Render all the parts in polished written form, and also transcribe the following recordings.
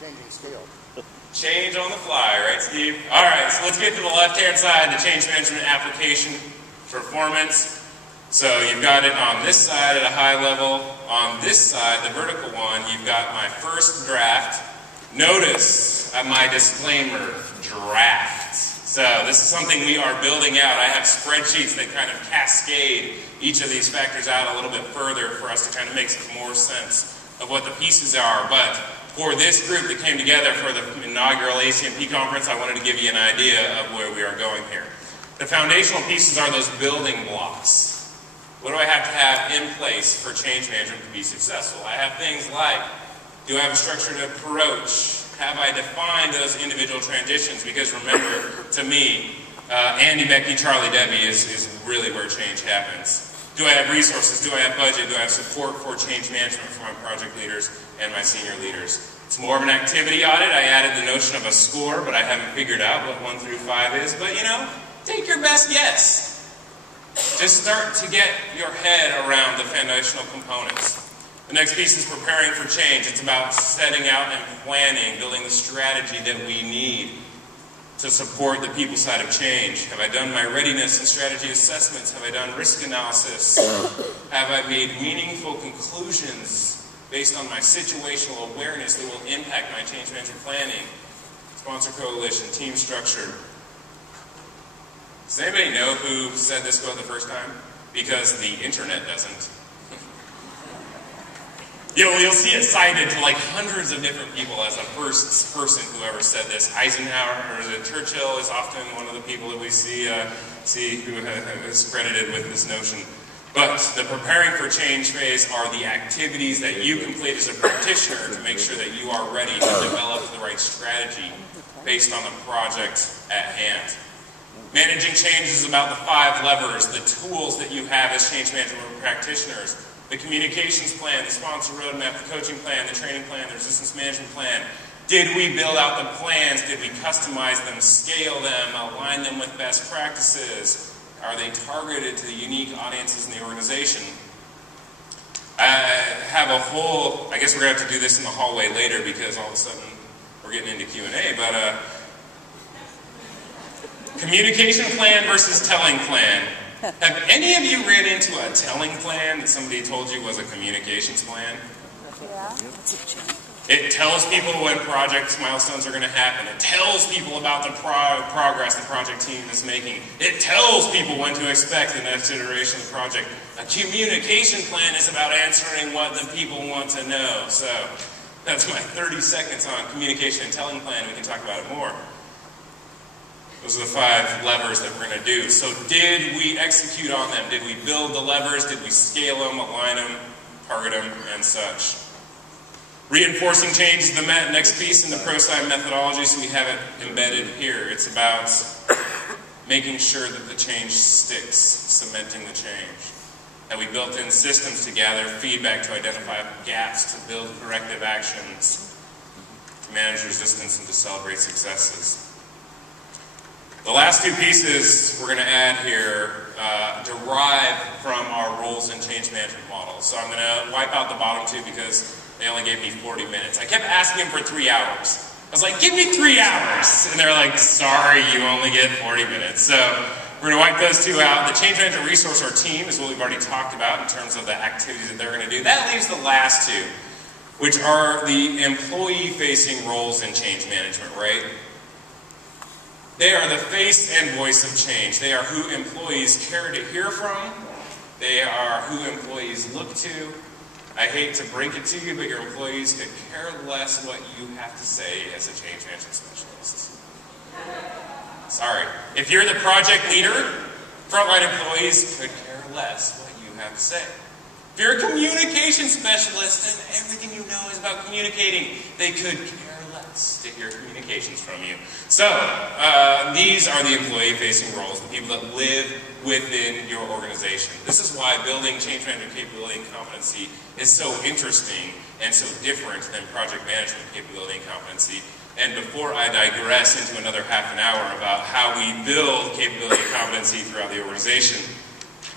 Changing scale. Change on the fly, right, Steve? All right, so let's get to the left-hand side, the change management application performance. So you've got it on this side at a high level. On this side, the vertical one, you've got my first draft. Notice my disclaimer, draft. So this is something we are building out. I have spreadsheets that kind of cascade each of these factors out a little bit further for us to kind of make some more sense of what the pieces are. But for this group that came together for the inaugural ACMP conference, I wanted to give you an idea of where we are going here. The foundational pieces are those building blocks. What do I have to have in place for change management to be successful? I have things like, do I have a structured approach? Have I defined those individual transitions? Because remember, to me, Andy, Becky, Charlie, Debbie is really where change happens. Do I have resources? Do I have budget? Do I have support for change management for my project leaders and my senior leaders? It's more of an activity audit. I added the notion of a score, but I haven't figured out what 1 through 5 is. But you know, take your best guess. Just start to get your head around the foundational components. The next piece is preparing for change. It's about setting out and planning, building the strategy that we need to support the people side of change. Have I done my readiness and strategy assessments? Have I done risk analysis? Have I made meaningful conclusions based on my situational awareness that will impact my change management planning? Sponsor coalition, team structure. Does anybody know who said this quote the first time? Because the internet doesn't. You'll see it cited to like hundreds of different people as the first person who ever said this. Eisenhower, or is it Churchill, is often one of the people that we see who is credited with this notion. But the preparing for change phase are the activities that you complete as a practitioner to make sure that you are ready to develop the right strategy based on the project at hand. Managing change is about the 5 levers, the tools that you have as change management practitioners. The communications plan, the sponsor roadmap, the coaching plan, the training plan, the resistance management plan. Did we build out the plans? Did we customize them, scale them, align them with best practices? Are they targeted to the unique audiences in the organization? I have a whole, I guess we're going to have to do this in the hallway later because all of a sudden we're getting into Q&A, but communication plan versus telling plan. Have any of you ran into a telling plan that somebody told you was a communications plan? Yeah. It tells people when project milestones are going to happen. It tells people about the progress the project team is making. It tells people when to expect the next iteration of the project. A communication plan is about answering what the people want to know. So that's my 30 seconds on communication and telling plan. We can talk about it more. Those are the 5 levers that we're going to do. So did we execute on them? Did we build the levers? Did we scale them, align them, target them, and such? Reinforcing change is the next piece in the Prosci methodology, so we have it embedded here. It's about making sure that the change sticks, cementing the change. That we built in systems to gather feedback to identify gaps, to build corrective actions, to manage resistance, and to celebrate successes. The last 2 pieces we're going to add here derive from our roles and change management model. So I'm going to wipe out the bottom 2 because they only gave me 40 minutes. I kept asking them for 3 hours. I was like, give me 3 hours. And they're like, sorry, you only get 40 minutes. So we're going to wipe those 2 out. The change management resource or team is what we've already talked about in terms of the activities that they're going to do. That leaves the last 2, which are the employee-facing roles in change management, right? They are the face and voice of change. They are who employees care to hear from. They are who employees look to. I hate to break it to you, but your employees could care less what you have to say as a change management specialist. Sorry. If you're the project leader, frontline employees could care less what you have to say. If you're a communication specialist and everything you know is about communicating, they could care less to hear communications from you. So, these are the employee-facing roles, the people that live within your organization. This is why building change management capability and competency is so interesting and so different than project management capability and competency. And before I digress into another half an hour about how we build capability and competency throughout the organization,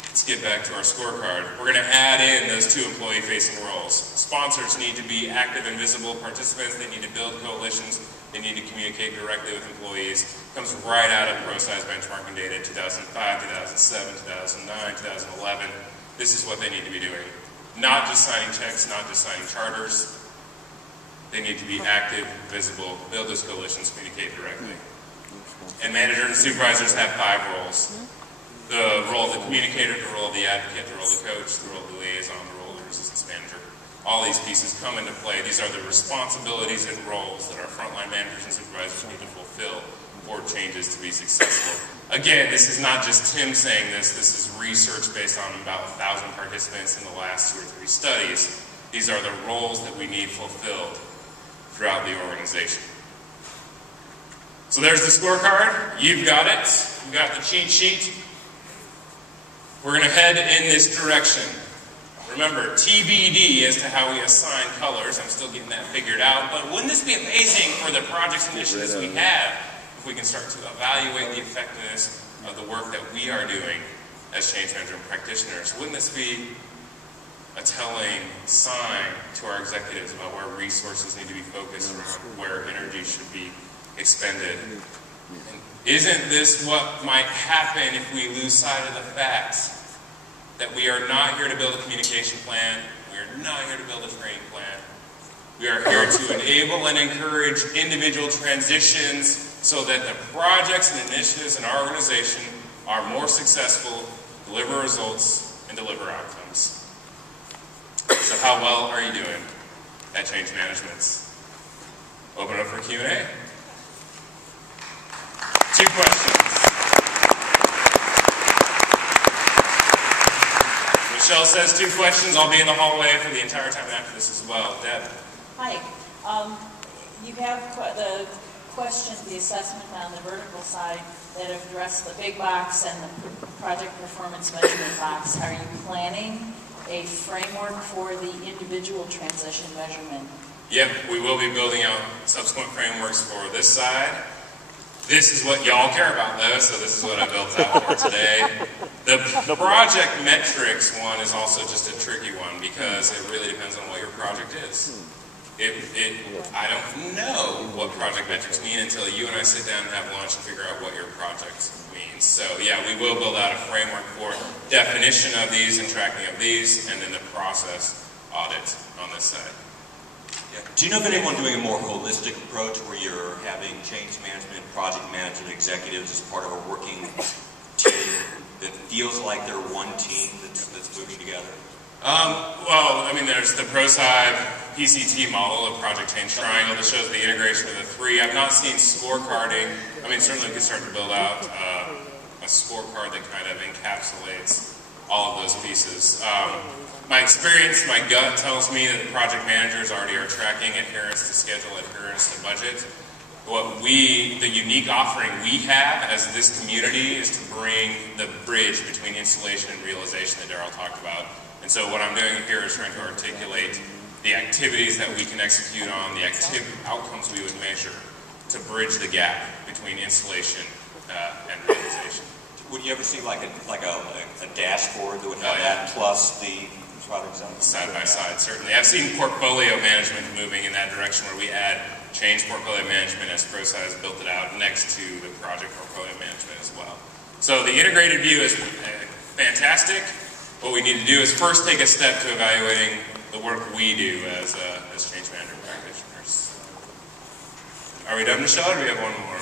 it's let's get back to our scorecard. We're going to add in those 2 employee-facing roles. Sponsors need to be active and visible participants. They need to build coalitions. They need to communicate directly with employees. It comes right out of Prosci's benchmarking data, 2005, 2007, 2009, 2011. This is what they need to be doing. Not just signing checks, not just signing charters. They need to be active, visible, build those coalitions, communicate directly. And managers and supervisors have 5 roles. The role of the communicator, the role of the advocate, the role of the coach, the role of the liaison, the role of the resistance manager. All these pieces come into play. These are the responsibilities and roles that our frontline managers and supervisors need to fulfill for changes to be successful. Again, this is not just Tim saying this. This is research based on about 1,000 participants in the last 2 or 3 studies. These are the roles that we need fulfilled throughout the organization. So there's the scorecard. You've got it. You've got the cheat sheet. We're going to head in this direction. Remember, TBD as to how we assign colors. I'm still getting that figured out. But wouldn't this be amazing for the projects and initiatives we have if we can start to evaluate the effectiveness of the work that we are doing as change management practitioners? Wouldn't this be a telling sign to our executives about where resources need to be focused and where energy should be expended? And isn't this what might happen if we lose sight of the fact that we are not here to build a communication plan, we are not here to build a training plan. We are here to enable and encourage individual transitions so that the projects and initiatives in our organization are more successful, deliver results, and deliver outcomes. So how well are you doing at change management? Open up for Q&A. 2 questions. Michelle says 2 questions. I'll be in the hallway for the entire time after this as well. Deb. Hi. You have the question, the assessment on the vertical side that address the big box and the project performance measurement box. Are you planning a framework for the individual transition measurement? Yep, we will be building out subsequent frameworks for this side. This is what y'all care about though, so this is what I built out for today. The project metrics one is also just a tricky one because it really depends on what your project is. I don't know what project metrics mean until you and I sit down and have lunch and figure out what your project means. So yeah, we will build out a framework for definition of these and tracking of these, and then the process audit on this side. Yeah. Do you know of anyone doing a more holistic approach where you're having change management, project management executives as part of a working team that feels like they're one team that's moving together? Well, I mean, there's the Prosci PCT model of Project Change Triangle that shows the integration of the 3. I've not seen scorecarding. I mean, certainly we could start to build out a scorecard that kind of encapsulates all of those pieces. My experience, my gut tells me that the project managers already are tracking adherence to schedule, adherence to budget. The unique offering we have as this community is to bring the bridge between installation and realization that Darryl talked about. And so what I'm doing here is trying to articulate the activities that we can execute on, the outcomes we would measure to bridge the gap between installation and realization. Would you ever see like a dashboard that would have that plus the products on side by side? Certainly. I've seen portfolio management moving in that direction where we add change portfolio management as Prosci has built it out next to the project portfolio management as well. So the integrated view is fantastic. What we need to do is first take a step to evaluating the work we do as change management practitioners. Are we done, Michelle, or do we have one more?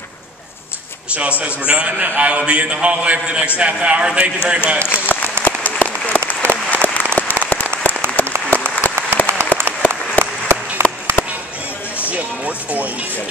Michelle says we're done. I will be in the hallway for the next half hour. Thank you very much. You have more toys than